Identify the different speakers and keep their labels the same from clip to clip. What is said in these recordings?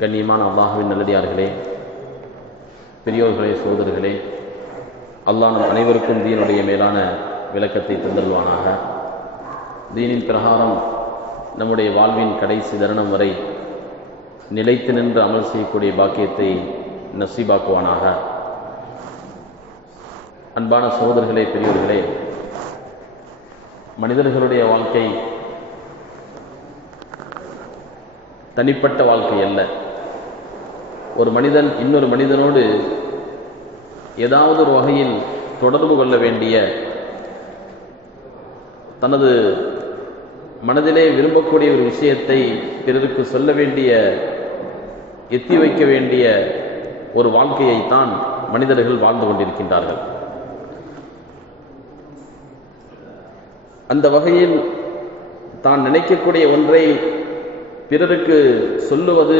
Speaker 1: கண்ணியமான அல்லாஹுவின் நல்லடியார்களே பெரியோர்களே சோதர்களே அல்லாஹ் நம் அனைவருக்கும் தீனுடைய மேலான விளக்கத்தை தந்தல்வானாக தீனின் பிரகாரம் நம்முடைய வாழ்வின் கடைசி தருணம் வரை நிலைத்து நின்று அமல் செய்யக்கூடிய பாக்கியத்தை நசீபாக்குவானாக. அன்பான சோதர்களே பெரியோர்களே மனிதர்களுடைய வாழ்க்கை தனிப்பட்ட வாழ்க்கை அல்ல. ஒரு மனிதன் இன்னொரு மனிதனோடு ஏதாவது ஒரு வகையில் தொடர்பு கொள்ள வேண்டிய தனது மனதிலே விரும்பக்கூடிய ஒரு விஷயத்தை பிறருக்கு சொல்ல வேண்டிய எத்தி வைக்க வேண்டிய ஒரு வாழ்க்கையைத்தான் மனிதர்கள் வாழ்ந்து கொண்டிருக்கின்றார்கள். அந்த வகையில் தான் நினைக்கக்கூடிய ஒன்றை பிறருக்கு சொல்லுவது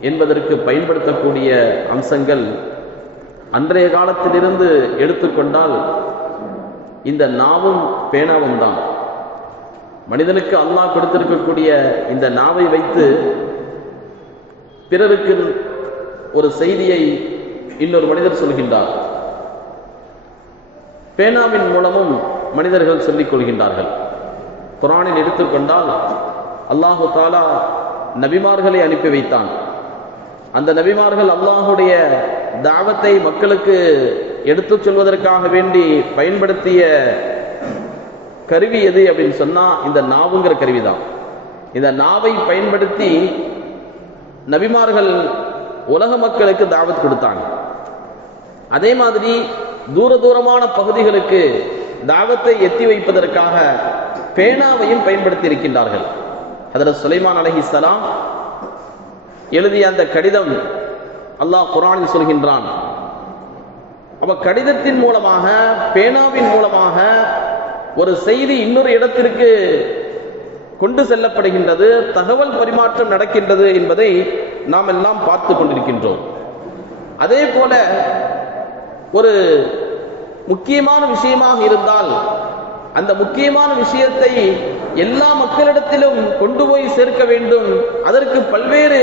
Speaker 1: என்பதற்கு பயன்படுத்தக்கூடிய அம்சங்கள் அன்றைய காலத்திலிருந்து எடுத்துக்கொண்டால் இந்த நாவும் பேனாவும் தான். மனிதனுக்கு அல்லாஹ் கொடுத்திருக்கக்கூடிய இந்த நாவை வைத்து பிறருக்கு ஒரு செய்தியை இன்னொரு மனிதர் சொல்கின்றார். பேனாவின் மூலமும் மனிதர்கள் சொல்லிக் கொள்கின்றார்கள். குரானில் எடுத்துக்கொண்டால் அல்லாஹு தாலா நபிமார்களை அனுப்பி வைத்தான். அந்த நபிமார்கள் அல்லாஹுடைய தாவத்தை மக்களுக்கு எடுத்துச் சொல்வதற்காக வேண்டி பயன்படுத்திய கருவி எது அப்படின்னு சொன்னா இந்த நாவுங்கிற கருவி தான் இந்த நாவை பயன்படுத்தி நபிமார்கள் உலக மக்களுக்கு தாவத் கொடுத்தாங்க. அதே மாதிரி தூர தூரமான பகுதிகளுக்கு தாவத்தை எத்தி வைப்பதற்காக பேனாவையும் பயன்படுத்தி இருக்கின்றார்கள். அதில் சுலைமான் அலஹி சலாம் எழுதிய அந்த கடிதம் அல்லாஹ் குரானில் சொல்கின்றான். அவ கடிதத்தின் மூலமாக பேனாவின் மூலமாக ஒரு செய்தி இன்னொரு இடத்திற்கு கொண்டு செல்லப்படுகின்றது தகவல் பரிமாற்றம் நடக்கின்றது என்பதை நாம் எல்லாம் பார்த்து கொண்டிருக்கின்றோம். அதே போல ஒரு முக்கியமான விஷயமாக இருந்தால் அந்த முக்கியமான விஷயத்தை எல்லா மக்களிடத்திலும் கொண்டு போய் சேர்க்க வேண்டும். அதற்கு பல்வேறு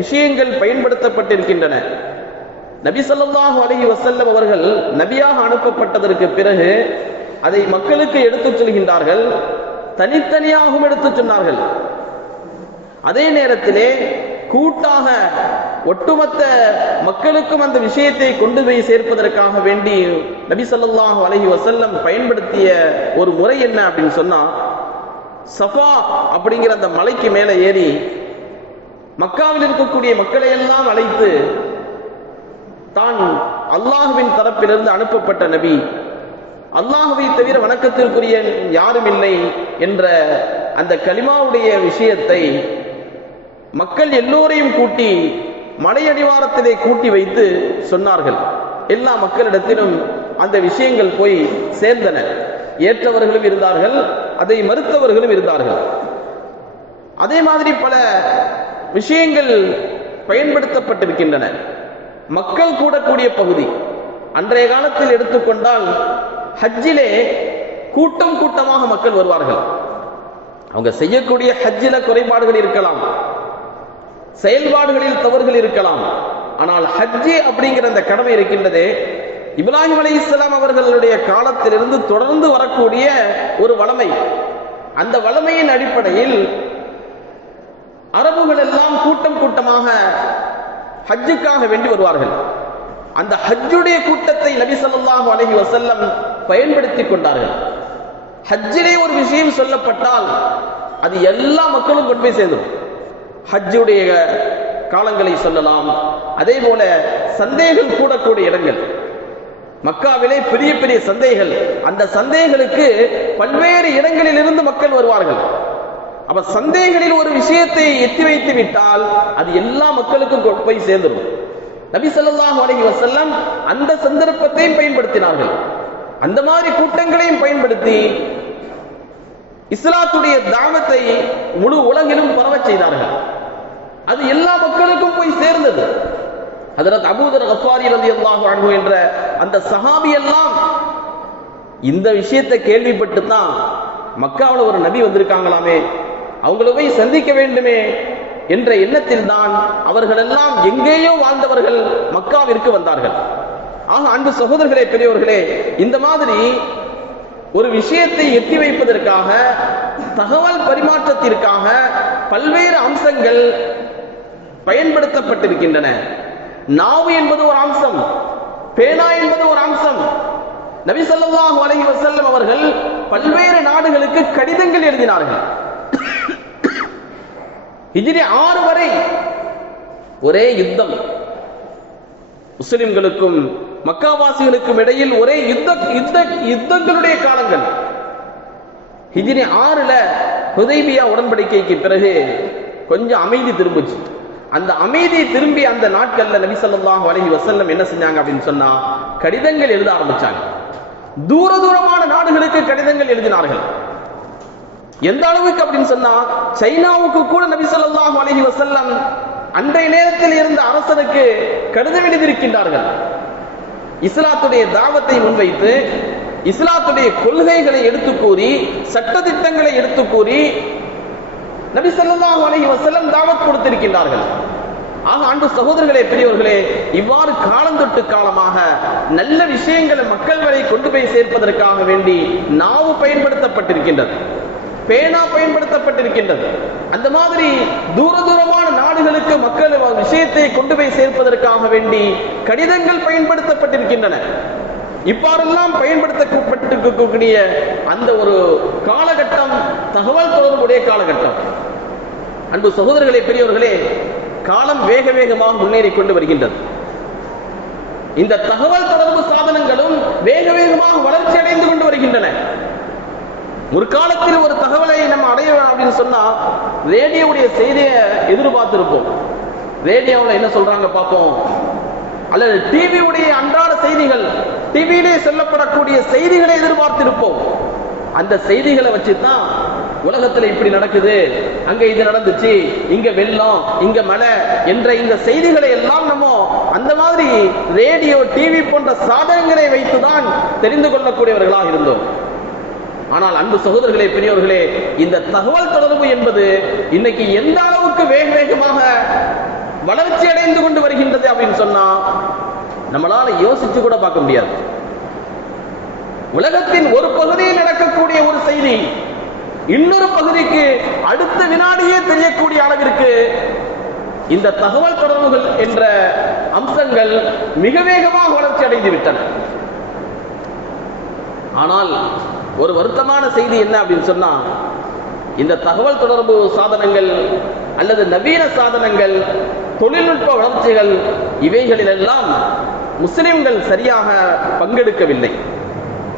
Speaker 1: விஷயங்கள் பயன்படுத்தப்பட்டிருக்கின்றன. நபி சொல்லாஹு அலஹி வசல்லம் அவர்கள் நபியாக அனுப்பப்பட்டதற்கு பிறகு அதை மக்களுக்கு எடுத்துச் செல்கின்றார்கள். தனித்தனியாகவும் எடுத்துச் சொன்னார்கள். அதே நேரத்திலே கூட்டாக ஒட்டுமொத்த மக்களுக்கும் அந்த விஷயத்தை கொண்டு போய் சேர்ப்பதற்காக வேண்டி நபி சொல்லாஹு அலஹி வசல்லம் பயன்படுத்திய ஒரு முறை என்ன அப்படின்னு சொன்னா சஃபா அப்படிங்கிற அந்த மலைக்கு மேலே ஏறி மக்காவில் இருக்கக்கூடிய மக்களை எல்லாம் அழைத்து தான் அல்லாஹுவின் தரப்பிலிருந்து அனுப்பப்பட்ட நபி. அல்லாஹுவை தவிர வணக்கத்திற்குரிய யாரும் இல்லை என்ற அந்த கலிமாவுடைய விஷயத்தை மக்கள் எல்லோரையும் கூட்டி மலையடிவாரத்திலே கூட்டி வைத்து சொன்னார்கள். எல்லா மக்களிடத்திலும் அந்த விஷயங்கள் போய் சேர்ந்தன. ஏற்றவர்களும் இருந்தார்கள். அதை மறுத்தவர்களும் இருந்தார்கள். அதே மாதிரி பல விஷயங்கள் பயன்படுத்தப்பட்டிருக்கின்றன. மக்கள் கூடக்கூடிய பகுதி. அன்றைய காலத்தில் எடுத்துக்கொண்டால் ஹஜ்ஜிலே கூட்டம் கூட்டமாக மக்கள் வருவார்கள். அவங்க செய்யக்கூடிய ஹஜ்ஜில குறைபாடுகள் இருக்கலாம். செயல்பாடுகளில் தவறுகள் இருக்கலாம். ஆனால் ஹஜ்ஜி அப்படிங்கிற அந்த கடமை இருக்கின்றதே இப்ராஹிம் அலி இஸ்லாம் அவர்களுடைய காலத்திலிருந்து தொடர்ந்து வரக்கூடிய ஒரு வளமை. அந்த வளமையின் அடிப்படையில் அரபுகள் எல்லாம் கூட்டம் கூட்டமாக ஹஜ்ஜுக்காக வேண்டி வருவார்கள். அந்த ஹஜ்ஜுடைய கூட்டத்தை நபி சொல்லாஹு அலஹி வசல்லம் பயன்படுத்தி கொண்டார்கள். ஹஜ்ஜிலே ஒரு விஷயம் சொல்லப்பட்டால் அது எல்லா மக்களும் கொண்டு போய் சேர்ந்தும் ஹஜ்ஜுடைய காலங்களை சொல்லலாம். அதே போல சந்தேகம் கூடக்கூடிய இடங்கள். மக்காவிலே பெரிய பெரிய சந்தைகள். அந்த சந்தைகளுக்கு பல்வேறு இடங்களில் இருந்து மக்கள் வருவார்கள். அப்ப சந்தைகளில் ஒரு விஷயத்தை எத்தி வைத்து விட்டால் அது எல்லா மக்களுக்கும் போய் சேர்ந்துடும் நபி சொல்லாஹ் அலஹி வசல்லம் அந்த சந்தர்ப்பத்தையும் பயன்படுத்தினார்கள். அந்த மாதிரி கூட்டங்களையும் பயன்படுத்தி இஸ்லாத்துடைய தாமத்தை முழு உலகிலும் பரவ செய்தார்கள். அது எல்லா மக்களுக்கும் போய் சேர்ந்தது. அதற்கு அபூதர் கஃபாரி ரதி அல்லாஹு அன்பு என்ற அந்த சஹாபி எல்லாம் இந்த விஷயத்தை கேள்விப்பட்டு தான் மக்காவில் ஒரு நபி வந்திருக்காங்களாமே அவங்கள போய் சந்திக்க வேண்டுமே என்ற எண்ணத்தில் தான் அவர்களெல்லாம் எங்கேயோ வாழ்ந்தவர்கள் மக்காவிற்கு வந்தார்கள். ஆக அன்பு சகோதரர்களே பெரியவர்களே இந்த மாதிரி ஒரு விஷயத்தை எட்டி வைப்பதற்காக தகவல் பரிமாற்றத்திற்காக பல்வேறு அம்சங்கள் பயன்படுத்தப்பட்டிருக்கின்றன. நாவு என்பது ஒரு அம்சம் பேனா என்பது ஒரு அம்சம். நபி ஸல்லல்லாஹு அலைஹி அவர்கள் பல்வேறு நாடுகளுக்கு கடிதங்கள் எழுதினார்கள். ஹிஜ்ரி ஆறு வரை ஒரே யுத்தம். முஸ்லிம்களுக்கும் மக்காவாசிகளுக்கும் இடையில் ஒரே யுத்த யுத்த யுத்தங்களுடைய காலங்கள். ஹிஜ்ரி ஆறுல ஹுதைபியா உடன்படிக்கைக்கு பிறகு கொஞ்சம் அமைதி திரும்புச்சு. அந்த அமைதி திரும்பி அந்த நாட்கள்ல நபி சொல்லாஹ் வலகி வசல்லம் என்ன செஞ்சாங்க அப்படின்னு சொன்னா கடிதங்கள் எழுத ஆரம்பிச்சாங்க. தூர தூரமான நாடுகளுக்கு கடிதங்கள் எழுதினார்கள். எந்த அளவுக்கு அப்படின்னு சொன்னா சைனாவுக்கு கூட நபி சொல்லாஹ் வலகி வசல்லம் அன்றைய நேரத்தில் இருந்த அரசனுக்கு கடிதம் எழுதியிருக்கின்றார்கள். இஸ்லாத்துடைய தாவத்தை முன்வைத்து இஸ்லாத்துடைய கொள்கைகளை எடுத்து கூறி சட்டதிட்டங்களை எடுத்து கூறி நபி ஸல்லல்லாஹு அலஹி வசல்லம் தாவத் கொடுத்திருக்கின்றார்கள். ஆக அன்பு சகோதரர்களே பெரியவர்களே இவ்வாறு காலந்தொட்டு காலமாக நல்ல விஷயங்களை மக்கள் வரை கொண்டு போய் சேர்ப்பதற்காக வேண்டி நாவு பயன்படுத்தப்பட்டிருக்கின்றது. பேனா பயன்படுத்தப்பட்டிருக்கின்றது. அந்த மாதிரி தூர தூரமான நாடுகளுக்கு மக்கள் விஷயத்தை கொண்டு போய் சேர்ப்பதற்காக வேண்டி கடிதங்கள் பயன்படுத்தப்பட்டிருக்கின்றன. இவ்வாறெல்லாம் பயன்படுத்தப்பட்டிருக்கக்கூடிய அந்த ஒரு காலகட்டம் தகவல் தொடர்புடைய காலகட்டம். அன்பு சகோதரர்களே பெரியவர்களே காலம் வேக வேகமாக முன்னேறி கொண்டு வருகின்றது. இந்த தகவல் தொடர்பு சாதனங்களும் வேக வேகமாக வளர்ச்சி அடைந்து கொண்டு வருகின்றன. ஒரு காலத்தில் ஒரு தகவலை நம்ம அடைய அப்படின்னு சொன்னா ரேடியோவுடைய செய்தியை எதிர்பார்த்திருப்போம். ரேடியோவில் என்ன சொல்றாங்க பார்ப்போம். அல்லது டிவியுடைய அன்றாட செய்திகள் டிவியிலே சொல்லப்படக்கூடிய செய்திகளை எதிர்பார்த்திருப்போம். அந்த செய்திகளை வச்சு தான் உலகத்துல இப்படி நடக்குது. அங்க இது நடந்துச்சு இங்க வெள்ளம் இங்க மழை என்ற இந்த செய்திகளை எல்லாம் நம்ம அந்த மாதிரி ரேடியோ டிவி போன்ற சாதனங்களை வைத்துதான் தெரிந்து கொள்ளக்கூடியவர்களாக இருந்தோம். ஆனால் அன்பு சகோதரர்களே பெரியவர்களே இந்த தகவல் தொடர்பு என்பது இன்னைக்கு எந்த அளவுக்கு வேக வேகமாக வளர்ச்சி அடைந்து கொண்டு வருகின்றது அப்படின்னு சொன்னா நம்மளால யோசிச்சு கூட பார்க்க முடியாது. உலகத்தின் ஒரு பகுதியில் நடக்கக்கூடிய ஒரு செய்தி இன்னொரு பகுதிக்கு அடுத்த வினாடியே தெரியக்கூடிய அளவிற்கு இந்த தகவல் தொடர்புகள் என்ற அம்சங்கள் மிக வேகமாக வளர்ச்சி அடைந்து விட்டன ஆனால் ஒரு வருத்தமான செய்தி என்ன அப்படின்னு சொன்னா இந்த தகவல் தொடர்பு சாதனங்கள் அல்லது நவீன சாதனங்கள் தொழில்நுட்ப வளர்ச்சிகள் இவைகளிலெல்லாம் முஸ்லிம்கள் சரியாக பங்கெடுக்கவில்லை.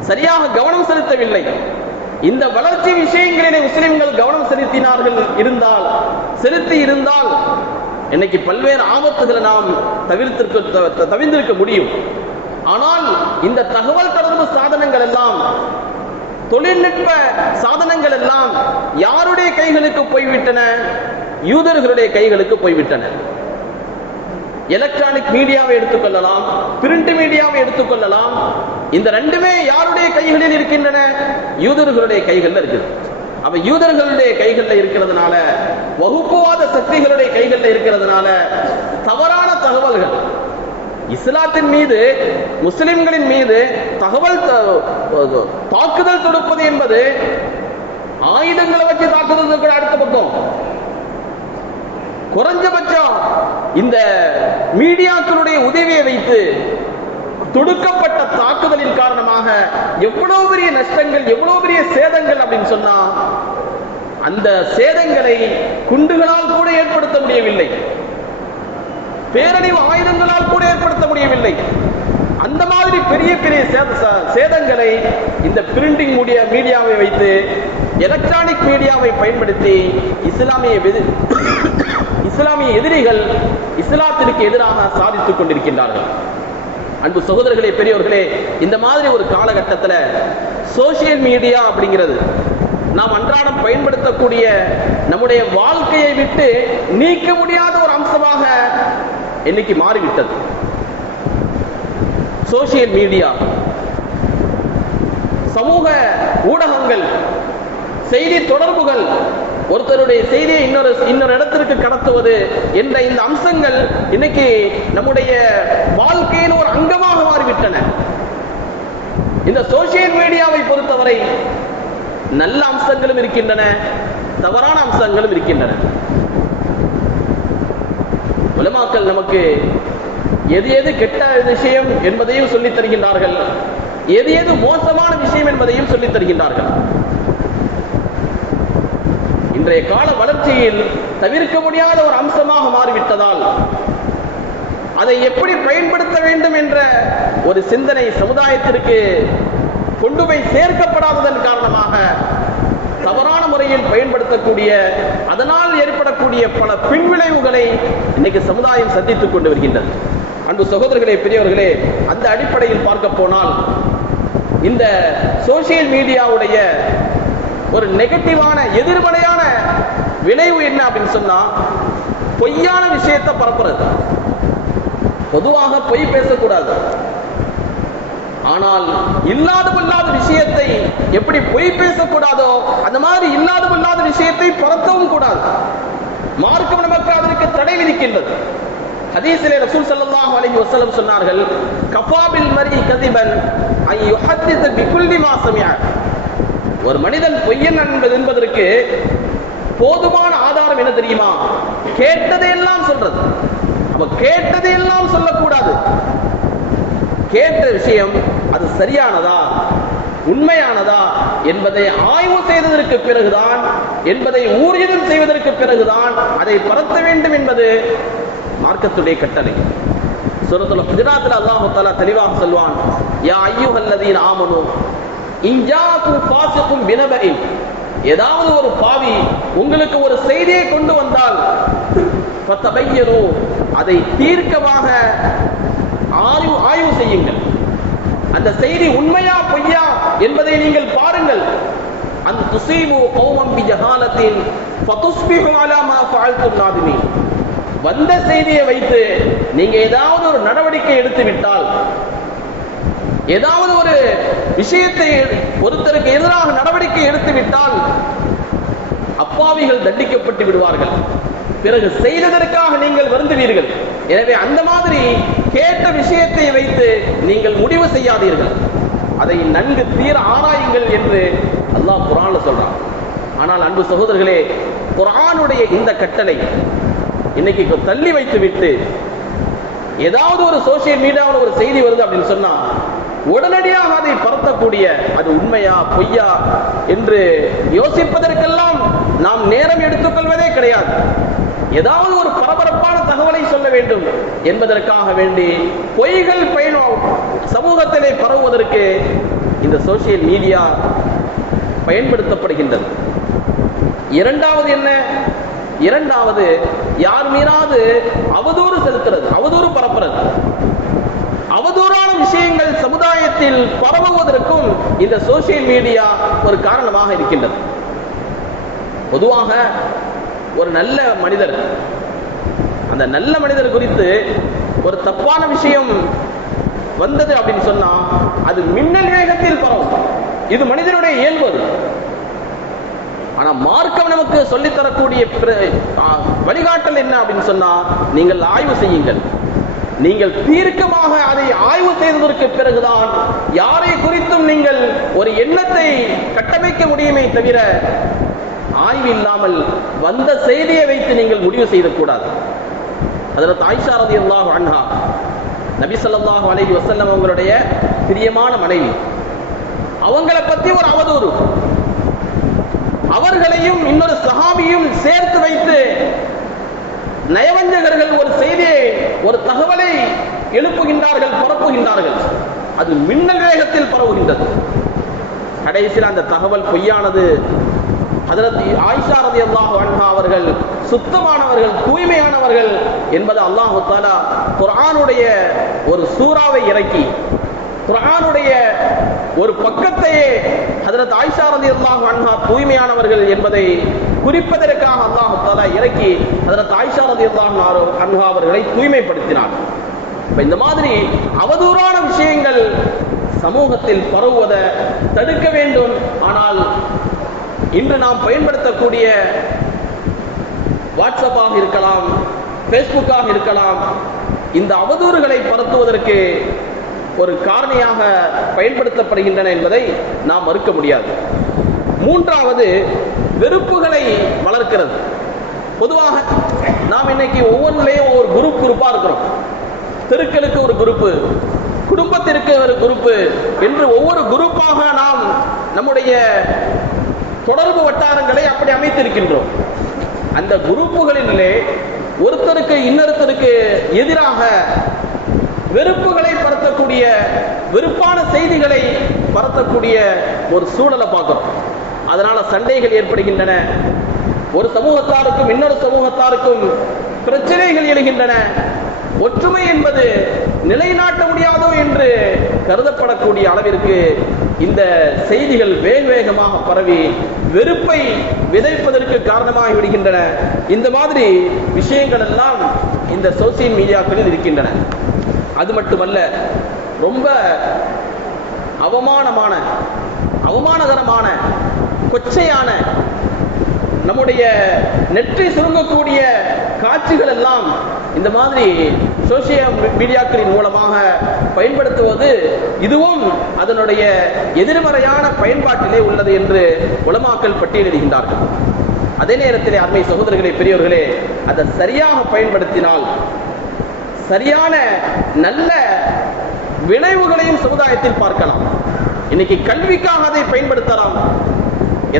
Speaker 1: சரியாக கவனம் செலுத்தவில்லை. இந்த வளர்ச்சி விஷயங்களிலே முஸ்லிம்கள் கவனம் செலுத்தினார்கள் இருந்தால் செலுத்தி இருந்தால் இன்னைக்கு பல்வேறு ஆபத்துகளை நாம் தவிர்த்திருக்க தவிர்த்திருக்க முடியும். ஆனால் இந்த தகவல் தொடர்பு சாதனங்கள் எல்லாம் தொழில்நுட்ப சாதனங்கள் எல்லாம் யாருடைய கைகளுக்கு போய்விட்டன? யூதர்களுடைய கைகளுக்கு போய்விட்டன. எலக்ட்ரானிக் மீடியாவை எடுத்துக்கொள்ளலாம் பிரிண்ட் மீடியாவை எடுத்துக்கொள்ளலாம். இந்த ரெண்டுமே யாருடைய கைகளில் இருக்கின்றன? யூதர்களுடைய கைகளில் இருக்குது. அப்ப யூதர்களுடைய கைகளில் இருக்கிறதுனால வகுப்புவாத சக்திகளுடைய கைகளில் இருக்கிறதுனால தவறான தகவல்கள் இஸ்லாத்தின் மீது முஸ்லிம்களின் மீது தகவல் தாக்குதல் தொடுப்பது என்பது ஆயுதங்களை வச்சு தாக்குதல் அடுத்த பக்கம். குறைஞ்சபட்சம் இந்த மீடியாக்களுடைய உதவியை வைத்து தொடுக்கப்பட்ட தாக்குதலின் காரணமாக எவ்வளவு பெரிய நஷ்டங்கள் எவ்வளவு பெரிய சேதங்கள் அப்படின்னு சொன்னா அந்த சேதங்களை குண்டுகளால் கூட ஏற்படுத்த முடியவில்லை. பேரழிவு ஆயுதங்களால் கூட ஏற்படுத்த முடியவில்லை. அந்த மாதிரி பெரிய பெரிய சேத- ச- சேதங்களை இந்த பிரிண்டிங் மீடியா மீடியாவை வைத்து எலக்ட்ரானிக் மீடியாவை பயன்படுத்தி இஸ்லாமிய இஸ்லாமிய எதிரிகள் இஸ்லாத்திற்கு எதிராக சாதித்துக் கொண்டிருக்கின்றார்கள். அன்பு சகோதரர்களே பெரியவர்களே இந்த மாதிரி ஒரு காலகட்டத்தில் சோசியல் மீடியா அப்படிங்கிறது நாம் அன்றாடம் பயன்படுத்தக்கூடிய நம்முடைய வாழ்க்கையை விட்டு நீக்க முடியாத ஒரு அம்சமாக இன்னைக்கு மாறிவிட்டது. சோசியல் மீடியா சமூக ஊடகங்கள் செய்தி தொடர்புகள் ஒருத்தருடைய செய்தியை இன்னொரு இன்னொரு இடத்திற்கு கடத்துவது என்ற இந்த அம்சங்கள் இன்னைக்கு நம்முடைய வாழ்க்கையின் ஒரு அங்கமாக மாறிவிட்டன. இந்த சோசியல் மீடியாவை பொறுத்தவரை நல்ல அம்சங்களும் இருக்கின்றன தவறான அம்சங்களும் இருக்கின்றன. உலமாக்கள் நமக்கு எது எது கெட்ட விஷயம் என்பதையும் சொல்லித் தருகின்றார்கள். எது எது மோசமான விஷயம் என்பதையும் சொல்லித் தருகின்றார்கள். இன்றைய கால வளர்ச்சியில் தவிர்க்க முடியாத ஒரு அம்சமாக மாறிவிட்டதால் அதை எப்படி பயன்படுத்த வேண்டும் என்ற ஒரு சிந்தனை சமுதாயத்திற்கு கொண்டு போய் சேர்க்கப்படாததன் காரணமாக தவறான முறையில் பயன்படுத்தக்கூடிய அதனால் ஏற்படக்கூடிய பல பின்விளைவுகளை இன்னைக்கு சமுதாயம் சந்தித்துக் கொண்டு வருகின்றது. அன்பு சகோதரர்களே பெரியவர்களே அந்த அடிப்படையில் பார்க்க போனால் இந்த சோசியல் மீடியாவுடைய ஒரு நெகட்டிவான எதிர்மறையான விளைவு என்ன அப்படின்னு சொன்னா பொய்யான விஷயத்தை பரப்புறது. பொதுவாக பொய் பேசக்கூடாது. ஆனால் இல்லாத இல்லாத விஷயத்தை எப்படி பொய் பேசக்கூடாதோ அந்த மாதிரி இல்லாத இல்லாத விஷயத்தை பரத்தவும் கூடாது. மார்க்கம் நமக்கு அதற்கு தடை விதிக்கின்றது. ஹதீசிலே ரசூல் ஸல்லல்லாஹு அலைஹி வஸல்லம் சொன்னார்கள் கஃபாபில் மரி கதிபன் ஐ யுஹத்திஸ பிகுல்லி மா சமிஅ. ஒரு மனிதன் பொய்யன் என்பது என்பதற்கு போதுமான ஆதாரம் என்ன தெரியுமா? கேட்டதையெல்லாம் சொல்றது. அப்ப கேட்டதையெல்லாம் சொல்லக்கூடாது. கேட்ட விஷயம் அது சரியானதா உண்மையானதா என்பதை ஆய்வு செய்ததற்கு பிறகுதான் என்பதை ஊர்ஜிதம் செய்வதற்கு பிறகுதான் அதை பரத்த வேண்டும் என்பது மார்க்கத்துடைய கட்டளை. சுரத்துல குஜராத்தில் அல்லாஹு தஆலா தெளிவாக சொல்வான் யா ஐயுஹல்லதீன் ஆமனு இஞ்சாக்கும் பாசிக்கும் பினபஇன் ஏதாவது ஒரு பாவி உங்களுக்கு ஒரு செய்தியை கொண்டு வந்தால் பத்தபையரோ அதை தீர்க்கமாக ஆய்வு ஆய்வு செய்யுங்கள். அந்த செய்தி உண்மையா பொய்யா என்பதை நீங்கள் பாருங்கள். அந்த துசீமு கௌமம் பி ஜஹாலத்தின் ஃபதுஸ்பிஹு அலா மா ஃபஅல்தும் நாதிமீன். வந்த செய்தியை வைத்து நீங்க ஏதாவது ஒரு நடவடிக்கை எடுத்து விட்டால் ஏதாவது ஒரு விஷயத்தை ஒருத்தருக்கு எதிராக நடவடிக்கை எடுத்து விட்டால் அப்பாவிகள் தண்டிக்கப்பட்டு விடுவார்கள். பிறகு செய்ததற்காக நீங்கள் வருந்துவீர்கள். எனவே அந்த மாதிரி கேட்ட விஷயத்தை வைத்து நீங்கள் முடிவு செய்யாதீர்கள். அதை நன்கு தீர ஆராயுங்கள் என்று அல்லாஹ் குரான்ல சொல்றான். ஆனால் அன்பு சகோதரர்களே குரானுடைய இந்த கட்டளை இன்னைக்கு தள்ளி வைத்து விட்டு ஏதாவது ஒரு சோசியல் மீடியாவில் ஒரு செய்தி வருது அப்படின்னு சொன்னா உடனடியாக அதை பரத்தக்கூடிய அது உண்மையா பொய்யா என்று யோசிப்பதற்கெல்லாம் நாம் நேரம் எடுத்துக்கொள்வதே கிடையாது. ஏதாவது ஒரு பரபரப்பான தகவலை சொல்ல வேண்டும் என்பதற்காக வேண்டி பொய்கள் பயணம் சமூகத்திலே பரவுவதற்கு இந்த சோசியல் மீடியா பயன்படுத்தப்படுகின்றது. இரண்டாவது என்ன? இரண்டாவது யார் மீறாவது அவதூறு செலுத்துறது அவதூறு பரப்புறது. அவதூறான விஷயங்கள் சமுதாயத்தில் பரவுவதற்கும் இந்த சோசியல் மீடியா ஒரு காரணமாக இருக்கின்றது. பொதுவாக ஒரு நல்ல மனிதர் அந்த நல்ல மனிதர் குறித்து ஒரு தப்பான விஷயம் வந்தது அப்படின்னு சொன்னா அது மின்னல் வேகத்தில் பரவும். இது மனிதனுடைய இயல்பு ஆனா மார்க்கம் நமக்கு சொல்லித்தரக்கூடிய வழிகாட்டல் என்ன அப்படின்னு சொன்னா நீங்கள் ஆய்வு செய்யுங்கள். நீங்கள் தீர்க்கமாக அதை ஆய்வு செய்ததற்கு பிறகுதான் யாரை குறித்தும் நீங்கள் ஒரு எண்ணத்தை கட்டமைக்க முடியுமே தவிர ஆய்வு இல்லாமல் வந்த செய்தியை வைத்து நீங்கள் முடிவு செய்யக்கூடாது. அதில் ஆயிஷா அல்லாஹ் அன்ஹா நபி சொல்லாஹ் அலைஹி வசல்லம் அவங்களுடைய பிரியமான மனைவி. அவங்களை பத்தி ஒரு அவதூறு. அவர்களையும் இன்னொரு சஹாபியும் சேர்த்து வைத்து நயவஞ்சகர்கள் ஒரு செய்தியை ஒரு தகவலை எழுப்புகின்றார்கள் பரப்புகின்றார்கள். அது மின்னல் வேகத்தில் பரவுகின்றது. கடைசியில் அந்த தகவல் பொய்யானது. அதற்கு ஆயிஷா ரலியல்லாஹு அன்ஹா அவர்கள் சுத்தமானவர்கள் தூய்மையானவர்கள் என்பது அல்லாஹு தாலா குரானுடைய ஒரு சூறாவை இறக்கி குரானுடைய ஒரு பக்கத்தையே ஹதரத் ஆயிஷா அல்லாஹ் அன்ஹா தூய்மையானவர்கள் என்பதை குறிப்பதற்காக அல்லாஹு தாலா இறக்கி ஹதரத் ஆயிஷா அல்லாஹ் அன்ஹா அவர்களை தூய்மைப்படுத்தினார். இந்த மாதிரி அவதூறான விஷயங்கள் சமூகத்தில் பரவுவதை தடுக்க வேண்டும். ஆனால் இன்று நாம் பயன்படுத்தக்கூடிய வாட்ஸ்அப்பாக இருக்கலாம் ஃபேஸ்புக்காக இருக்கலாம் இந்த அவதூறுகளை பரத்துவதற்கு ஒரு காரணியாக பயன்படுத்தப்படுகின்றன என்பதை நாம் மறுக்க முடியாது. மூன்றாவது வெறுப்புகளை வளர்க்கிறது. பொதுவாக நாம் இன்னைக்கு ஒவ்வொன்றிலையும் ஒரு குரூப் குரூப்பாக இருக்கிறோம். தெருக்களுக்கு ஒரு குரூப்பு குடும்பத்திற்கு ஒரு குரூப்பு என்று ஒவ்வொரு குரூப்பாக நாம் நம்முடைய தொடர்பு வட்டாரங்களை அப்படி அமைத்திருக்கின்றோம். அந்த குரூப்புகளிலே ஒருத்தருக்கு இன்னொருத்தருக்கு எதிராக வெறுப்புகளை பரத்தக்கூடிய வெறுப்பான செய்திகளை பரத்தக்கூடிய ஒரு சூழலை பார்க்கிறோம் அதனால சண்டைகள் ஏற்படுகின்றன. ஒரு சமூகத்தாருக்கும் இன்னொரு சமூகத்தாருக்கும் பிரச்சனைகள் எழுகின்றன. ஒற்றுமை என்பது நிலைநாட்ட முடியாதோ என்று கருதப்படக்கூடிய அளவிற்கு இந்த செய்திகள் வேக வேகமாக பரவி வெறுப்பை விதைப்பதற்கு காரணமாகி விடுகின்றன. இந்த மாதிரி விஷயங்கள் எல்லாம் இந்த சோசியல் மீடியாக்களில் இருக்கின்றன. அது மட்டுமல்ல ரொம்ப அவமானமான அவமானகரமான கொச்சையான நம்முடைய நெற்றி சுருங்கக்கூடிய காட்சிகள் எல்லாம் இந்த மாதிரி சோசியல் மீடியாக்களின் மூலமாக பயன்படுத்துவது இதுவும் அதனுடைய எதிர்மறையான பயன்பாட்டிலே உள்ளது என்று உலமாக்கல் பட்டியலிடுகின்றார்கள். அதே நேரத்திலே அருமை சகோதரர்களே பெரியவர்களே அதை சரியாக பயன்படுத்தினால் சரியான நல்ல விளைவுகளையும் சமுதாயத்தில் பார்க்கலாம். இன்னைக்கு கல்விக்காக அதை பயன்படுத்தலாம்.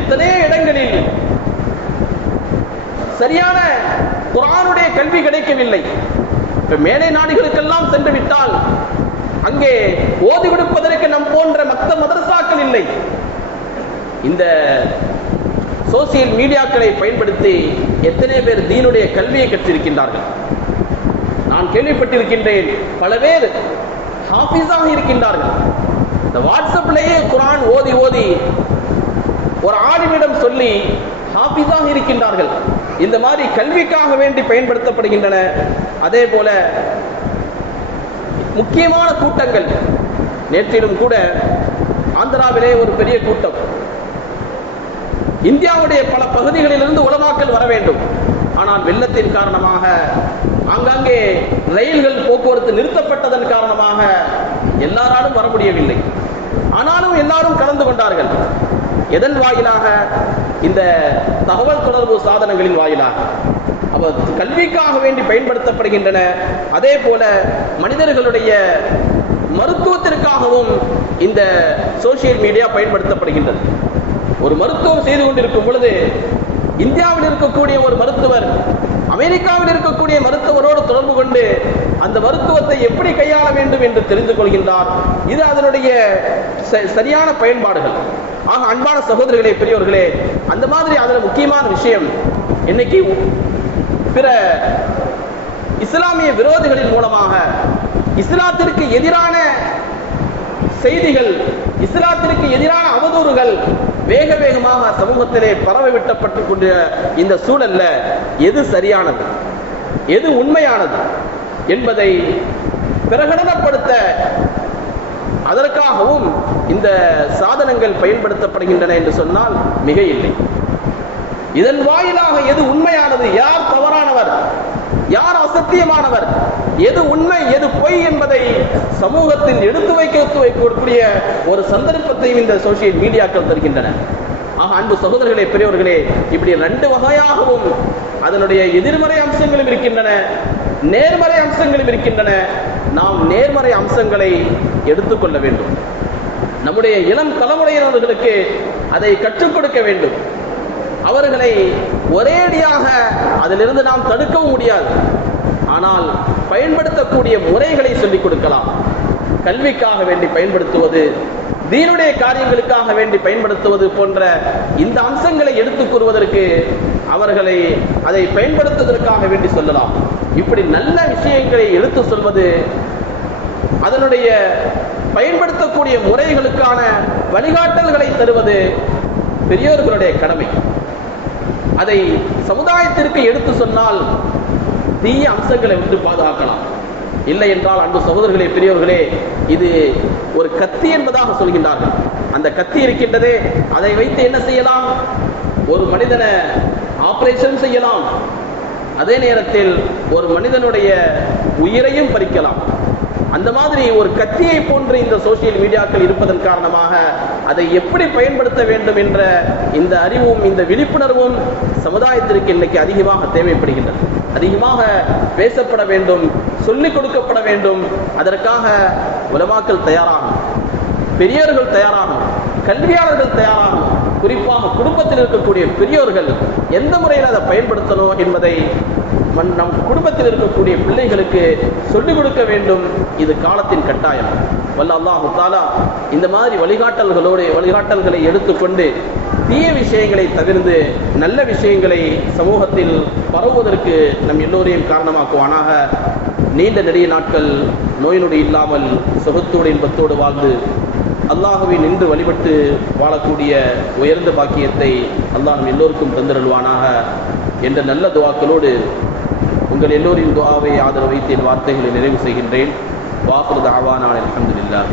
Speaker 1: எத்தனையோ இடங்களில் சரியான குரானுடைய கல்வி கிடைக்கவில்லை. இப்ப மேலை நாடுகளுக்கெல்லாம் சென்று விட்டால் அங்கே ஓதி கொடுப்பதற்கு நம் போன்ற மத்த மதரசாக்கள் இல்லை. இந்த சோசியல் மீடியாக்களை பயன்படுத்தி எத்தனை பேர் தீனுடைய கல்வியை கற்றிருக்கின்றார்கள் நான் கேள்விப்பட்டிருக்கின்றேன். பல பேர் ஹாஃபிஸாக இருக்கின்றார்கள். இந்த வாட்ஸ்அப்லேயே குரான் ஓதி ஓதி ஒரு ஆடிமிடம் சொல்லி ஹாஃபிஸாக இருக்கின்றார்கள். இந்த மாதிரி கல்விக்காக வேண்டி பயன்படுத்தப்படுகின்றன. அதே போல முக்கியமான கூட்டங்கள். நேற்றிலும் கூட ஆந்திராவிலே ஒரு பெரிய கூட்டம். இந்தியாவுடைய பல பகுதிகளிலிருந்து உலமாக்கல் வர வேண்டும். ஆனால் வெள்ளத்தின் காரணமாக ஆங்காங்கே ரயில்கள் போக்குவரத்து நிறுத்தப்பட்டதன் காரணமாக எல்லாராலும் வர முடியவில்லை. ஆனாலும் எல்லாரும் கலந்து கொண்டார்கள். எதன் வாயிலாக? இந்த தகவல் தொடர்பு சாதனங்களின் வாயிலாக. அவ கல்விக்காக வேண்டி பயன்படுத்தப்படுகின்றன. அதே போல மனிதர்களுடைய மருத்துவத்திற்காகவும் இந்த சோசியல் மீடியா பயன்படுத்தப்படுகின்றது. ஒரு மருத்துவம் செய்து கொண்டிருக்கும் பொழுது இந்தியாவில் இருக்கக்கூடிய ஒரு மருத்துவர் அமெரிக்காவில் இருக்கக்கூடிய மருத்துவரோடு தொடர்பு கொண்டு அந்த மருத்துவத்தை எப்படி கையாள வேண்டும் என்று தெரிந்து கொள்கின்றார். இது அதனுடைய ச- சரியான பயன்பாடுகள். ஆக அன்பான சகோதரிகளே பெரியவர்களே அந்த மாதிரி அதில் முக்கியமான விஷயம் இன்னைக்கு பிற இஸ்லாமிய விரோதிகளின் மூலமாக இஸ்லாத்திற்கு எதிரான செய்திகள் இஸ்லாத்திற்கு எதிரான அவதூறுகள் வேக வேகமாக சமூகத்திலே பரவ விட்டப்பட்டு கொண்ட இந்த சூழல்ல எது சரியானது? எது உண்மையானது? என்பதை பிரகடனப்படுத்த அதற்காகவும் இந்த சாதனங்கள் பயன்படுத்தப்படுகின்றன என்று சொன்னால் மிக இல்லை இதன் வாயிலாக எது உண்மையானது? யார் தவறானவர்? யார் அசத்தியமானவர்? எது உண்மை எது பொய் என்பதை சமூகத்தில் எடுத்து வைக்க வைக்கக்கூடிய ஒரு சந்தர்ப்பத்தையும் இந்த சோசியல் மீடியாக்கள் தருகின்றன. ஆக அன்பு சகோதரர்களே பெரியவர்களே இப்படி ரெண்டு வகையாகவும் அதனுடைய எதிர்மறை அம்சங்களும் இருக்கின்றன நேர்மறை அம்சங்களும் இருக்கின்றன. நாம் நேர்மறை அம்சங்களை எடுத்துக்கொள்ள வேண்டும். நம்முடைய இளம் தலைமுறையினர்களுக்கு அதை கற்றுக் கொடுக்க வேண்டும். அவர்களை ஒரேடியாக அதிலிருந்து நாம் தடுக்கவும் முடியாது. ஆனால் பயன்படுத்தக்கூடிய முறைகளை சொல்லிக் கொடுக்கலாம். கல்விக்காக வேண்டி பயன்படுத்துவது தீனுடைய காரியங்களுக்காக வேண்டி பயன்படுத்துவது போன்ற இந்த அம்சங்களை எடுத்துக் கூறுவதற்கு அவர்களை அதை பயன்படுத்துவதற்காக வேண்டி சொல்லலாம். இப்படி நல்ல விஷயங்களை எடுத்து சொல்வது அதனுடைய பயன்படுத்தக்கூடிய முறைகளுக்கான வழிகாட்டல்களை தருவது பெரியோர்களுடைய கடமை. அதை சமுதாயத்திற்கு எடுத்து சொன்னால் தீய அம்சங்களை விட்டு பாதுகாக்கலாம். இல்லை என்றால் அன்பு சகோதரர்களே பெரியவர்களே இது ஒரு கத்தி என்பதாக சொல்கின்றார்கள். அந்த கத்தி இருக்கின்றதே அதை வைத்து என்ன செய்யலாம்? ஒரு மனிதனை ஆபரேஷன் செய்யலாம். அதே நேரத்தில் ஒரு மனிதனுடைய உயிரையும் பறிக்கலாம். அந்த மாதிரி ஒரு கத்தியை போன்று இந்த சோசியல் மீடியாக்கள் இருப்பதன் காரணமாக அதை எப்படி பயன்படுத்த வேண்டும் என்ற இந்த அறிவும் இந்த விழிப்புணர்வும் சமுதாயத்திற்கு இன்னைக்கு அதிகமாக தேவைப்படுகின்றது. அதிகமாக பேசப்பட வேண்டும் சொல்லிக் கொடுக்கப்பட வேண்டும். அதற்காக உலமாக்கள் தயாராகும் பெரியவர்கள் தயாராகும் கல்வியாளர்கள் தயாராகும் குறிப்பாக குடும்பத்தில் இருக்கக்கூடிய பெரியோர்கள் எந்த முறையில் அதை பயன்படுத்தணும் என்பதை நம் குடும்பத்தில் இருக்கக்கூடிய பிள்ளைகளுக்கு சொல்லிக் கொடுக்க வேண்டும். இது காலத்தின் கட்டாயம். வல்ல அல்லாஹு தாலா இந்த மாதிரி வழிகாட்டல்களோடு வழிகாட்டல்களை எடுத்துக்கொண்டு தீய விஷயங்களை தவிர்ந்து நல்ல விஷயங்களை சமூகத்தில் பரவுவதற்கு நம் எல்லோரையும் காரணமாக்குவானாக. நீண்ட நெடிய நாட்கள் நோய் நொடி இல்லாமல் சுகத்தோடு இன்பத்தோடு வாழ்ந்து அல்லாஹுவை நின்று வழிபட்டு வாழக்கூடிய உயர்ந்த பாக்கியத்தை அல்லாஹ் நம் எல்லோருக்கும் தந்திருவானாக என்ற நல்ல துவாக்களோடு உங்கள் எல்லோரின் துவாவை ஆதரவு வைத்து என் வார்த்தைகளை நிறைவு செய்கின்றேன். வாக்குறது ஆவானான் அலமதுல்லாஹ்